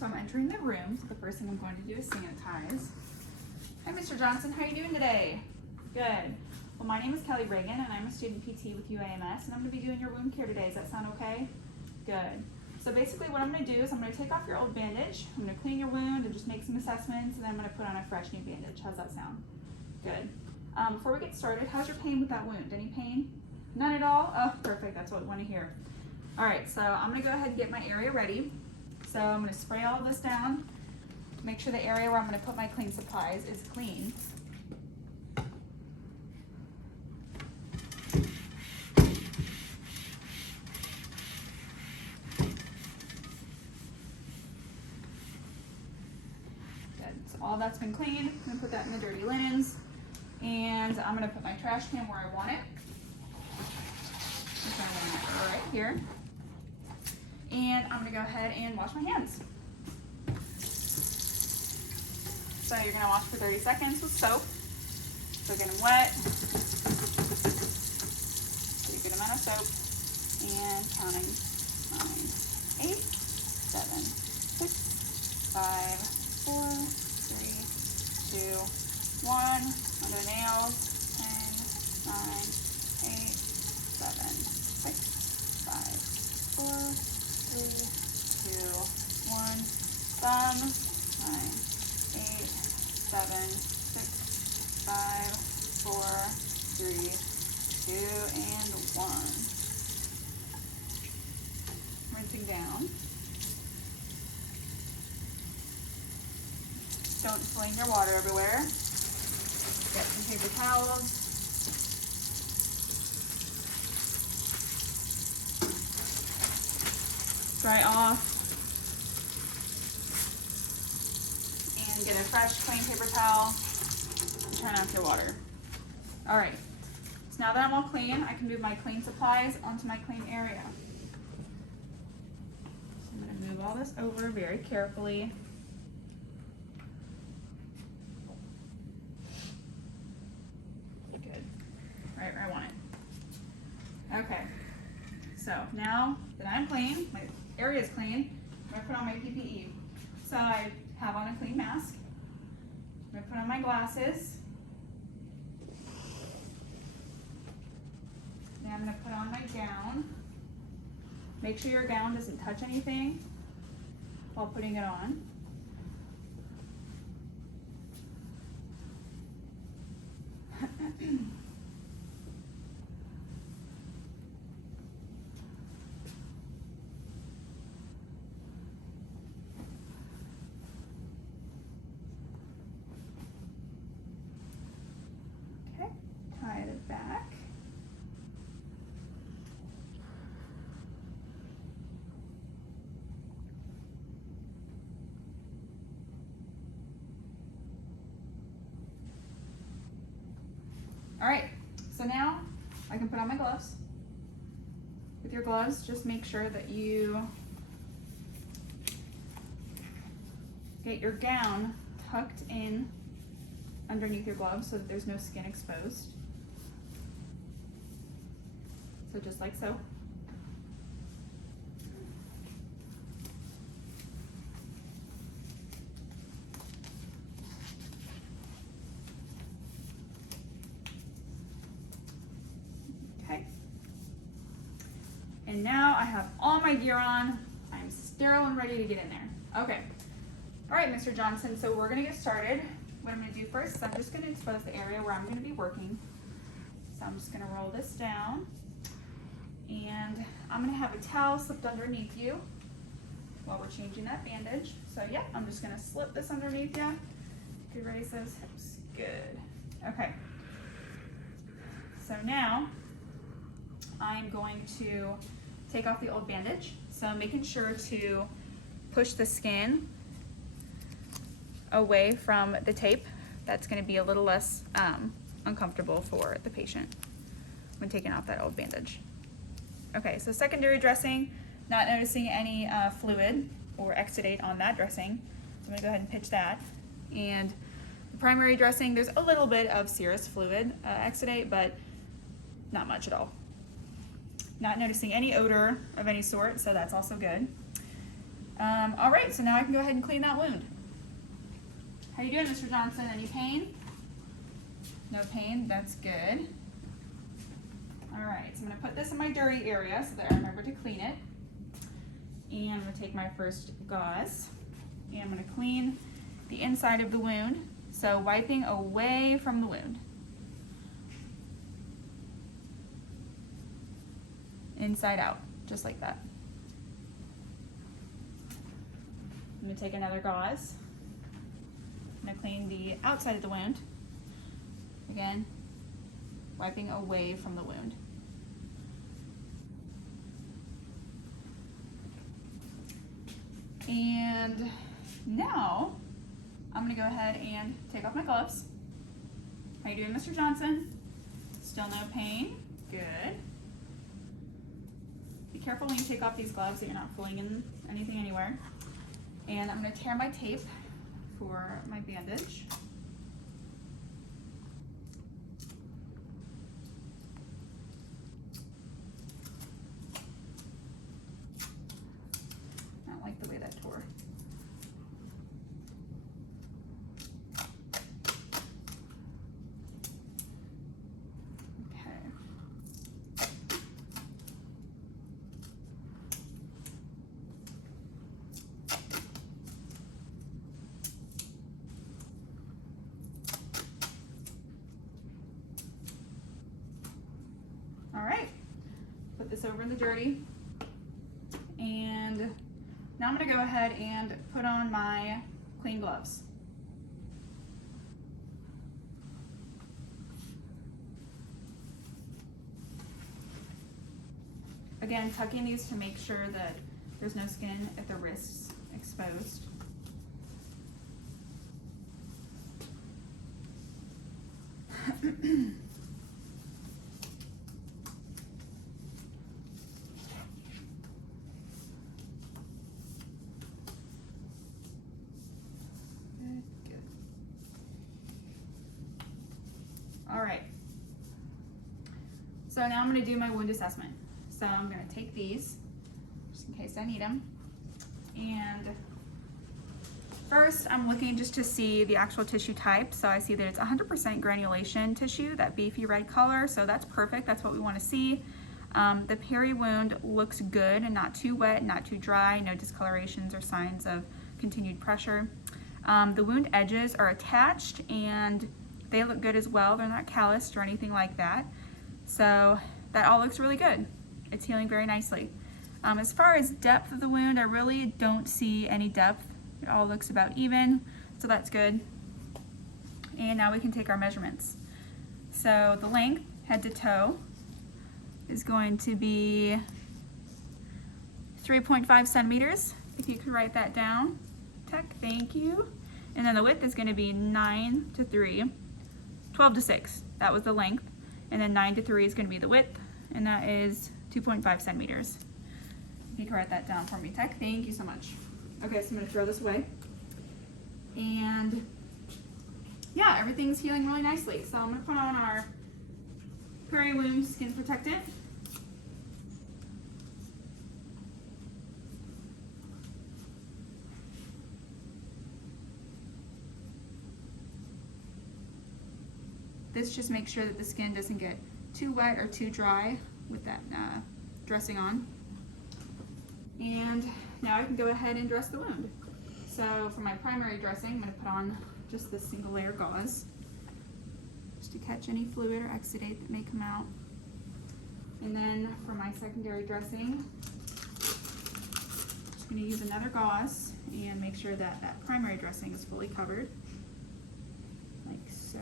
so I'm entering the room. So the first thing I'm going to do is sanitize. Hi, Mr. Johnson. How are you doing today? Good. Well, my name is Kelly Reagan, and I'm a student PT with UAMS, and I'm going to be doing your wound care today. Does that sound okay? Good. So basically what I'm going to do is I'm going to take off your old bandage, I'm going to clean your wound and just make some assessments, and then I'm going to put on a fresh new bandage. How's that sound? Good. Before we get started, how's your pain with that wound? Any pain? None at all? Oh, perfect. That's what we want to hear. All right, so I'm going to go ahead and get my area ready. So I'm going to spray all of this down. Make sure the area where I'm going to put my clean supplies is clean. All that's been cleaned. I'm going to put that in the dirty linens, and I'm going to put my trash can where I want it. Which I want it right here. And I'm going to go ahead and wash my hands. So you're going to wash for 30 seconds with soap. So get them wet. Pretty good amount of soap. And counting 9, 8, 7, 6, 5, 4, 3, 2, 1, under the nails, 10, 9, 8, 7, 6, 5, 4, 3, 2, 1, thumb, 9, 8, 7, 6, 5, 4, 3, 2, and 1. Rinsing down. Don't fling your water everywhere. Get some paper towels. Dry off. And get a fresh, clean paper towel. And turn off your water. All right. So now that I'm all clean, I can move my clean supplies onto my clean area. So I'm going to move all this over very carefully. Right where I want it. Okay, so now that I'm clean, my area is clean, I'm going to put on my PPE. So I have on a clean mask. I'm going to put on my glasses. Then I'm going to put on my gown. Make sure your gown doesn't touch anything while putting it on. Tie it back. All right, so now I can put on my gloves. With your gloves, just make sure that you get your gown tucked in underneath your gloves so that there's no skin exposed. So just like so. Okay. And now I have all my gear on. I'm sterile and ready to get in there. Okay. All right, Mr. Johnson, so we're gonna get started. What I'm gonna do first is I'm just gonna expose the area where I'm gonna be working. So I'm just gonna roll this down. And I'm gonna have a towel slipped underneath you while we're changing that bandage. So yeah, I'm just gonna slip this underneath you. Good, raise those hips, good. Okay, so now I'm going to take off the old bandage. So I'm making sure to push the skin away from the tape. That's gonna be a little less uncomfortable for the patient when taking off that old bandage. Okay, so secondary dressing, not noticing any fluid or exudate on that dressing. So I'm gonna go ahead and pitch that. And the primary dressing, there's a little bit of serous fluid exudate, but not much at all. Not noticing any odor of any sort, so that's also good. All right, so now I can go ahead and clean that wound. How you doing, Mr. Johnson? Any pain? No pain, that's good. All right, so I'm gonna put this in my dirty area so that I remember to clean it. And I'm gonna take my first gauze and I'm gonna clean the inside of the wound. So wiping away from the wound. Inside out, just like that. I'm gonna take another gauze. I'm gonna clean the outside of the wound. Again, wiping away from the wound. And now I'm gonna go ahead and take off my gloves. How you doing, Mr. Johnson? Still no pain? Good. Be careful when you take off these gloves that you're not pulling in anything anywhere. And I'm gonna tear my tape for my bandage. I don't like the way that tore. All right, put this over in the dirty. And now I'm gonna go ahead and put on my clean gloves. Again, tucking these to make sure that there's no skin at the wrists exposed. All right, so now I'm going to do my wound assessment. So I'm going to take these, just in case I need them. And first, I'm looking just to see the actual tissue type. So I see that it's 100% granulation tissue, that beefy red color, so that's perfect. That's what we want to see. The peri-wound looks good and not too wet, not too dry, no discolorations or signs of continued pressure. The wound edges are attached and they look good as well. They're not calloused or anything like that. So that all looks really good. It's healing very nicely. As far as depth of the wound, I really don't see any depth. It all looks about even, so that's good. And now we can take our measurements. So the length, head to toe, is going to be 3.5 centimeters. If you could write that down, Tech, thank you. And then the width is going to be 9 to 3. 12 to 6, that was the length, and then 9 to 3 is going to be the width, and that is 2.5 centimeters. If you can write that down for me, Tech, thank you so much. Okay, so I'm going to throw this away. And yeah, everything's healing really nicely. So I'm going to put on our peri-wound skin protectant. This just makes sure that the skin doesn't get too wet or too dry with that dressing on. And now I can go ahead and dress the wound. So for my primary dressing, I'm going to put on just this single layer gauze just to catch any fluid or exudate that may come out. And then for my secondary dressing, I'm just going to use another gauze and make sure that that primary dressing is fully covered, like so.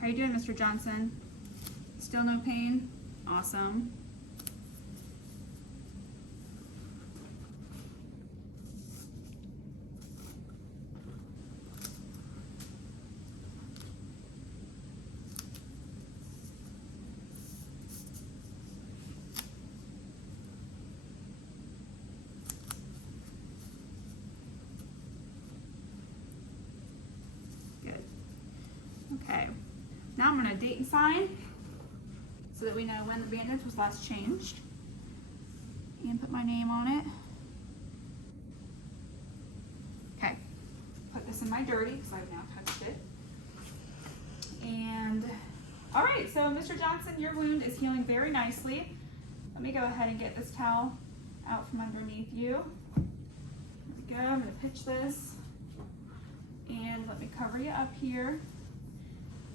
How you doing, Mr. Johnson? Still no pain? Awesome. I'm going to date and sign so that we know when the bandage was last changed. And put my name on it. Okay, put this in my dirty because I've now touched it. And all right, so Mr. Johnson, your wound is healing very nicely. Let me go ahead and get this towel out from underneath you. There we go, I'm gonna pitch this. And let me cover you up here.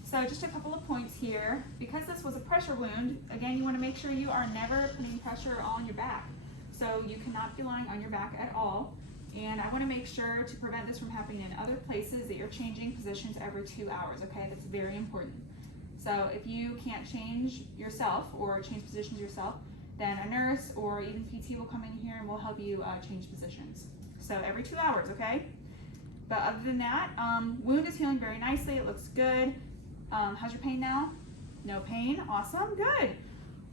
So just a couple of points here. Because this was a pressure wound, again, you wanna make sure you are never putting pressure on your back. So you cannot be lying on your back at all. And I want to make sure to prevent this from happening in other places that you're changing positions every 2 hours, okay? That's very important. So if you can't change yourself or change positions yourself, then a nurse or even PT will come in here and will help you change positions. So every 2 hours, okay? But other than that, wound is healing very nicely. It looks good. How's your pain now? No pain. Awesome. Good.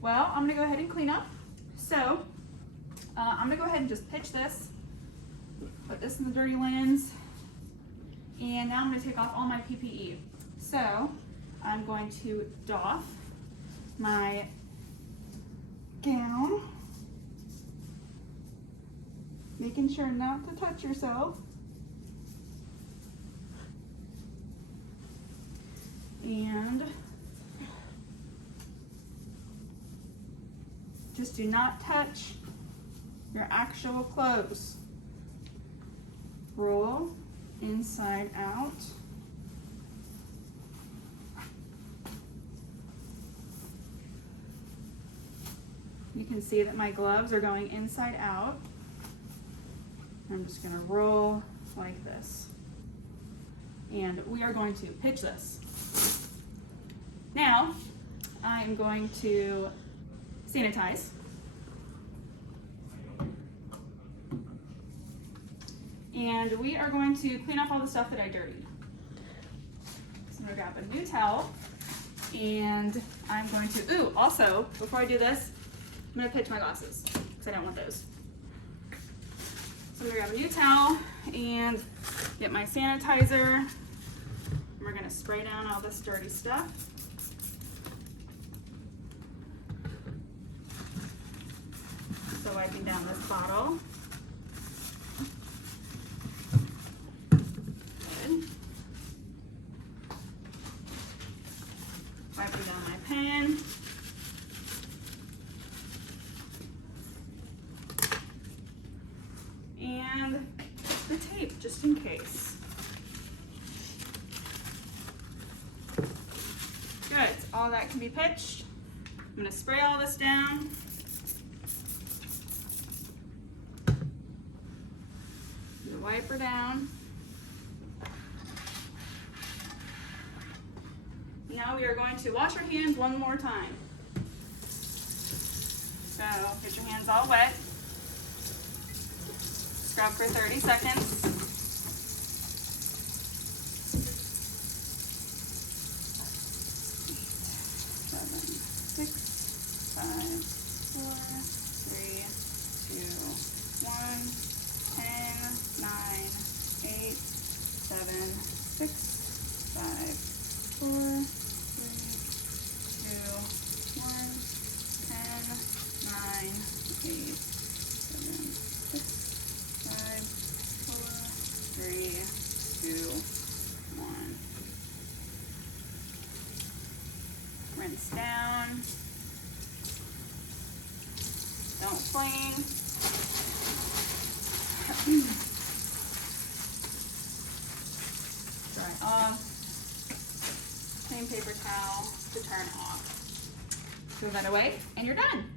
Well, I'm going to go ahead and clean up. So I'm gonna go ahead and just pitch this, put this in the dirty lens, and now I'm gonna take off all my PPE. So I'm going to doff my gown, making sure not to touch yourself. And just do not touch your actual clothes. Roll inside out. You can see that my gloves are going inside out. I'm just gonna roll like this. And we are going to pitch this. Now, I'm going to sanitize. And we are going to clean off all the stuff that I dirtied. So I'm gonna grab a new towel, and I'm going to, also, before I do this, I'm gonna pitch my glasses, because I don't want those. So I'm gonna grab a new towel and get my sanitizer. And we're gonna spray down all this dirty stuff. So wiping down this bottle. Wiping down my pen. And the tape, just in case. Good, all that can be pitched. I'm gonna spray all this down. Wipe her down. Now we are going to wash our hands one more time. So get your hands all wet. Scrub for 30 seconds. 7, 6, 5, 4, 3, 2, 1, 10, 9, 8, 7, 6, 5, 4, 3, 2, 1, 10, 9, 8, 7, 6, 5, 4, 3, 2, 1. Rinse down. Don't cling. Dry off. Clean paper towel to turn off. Throw that away, and you're done.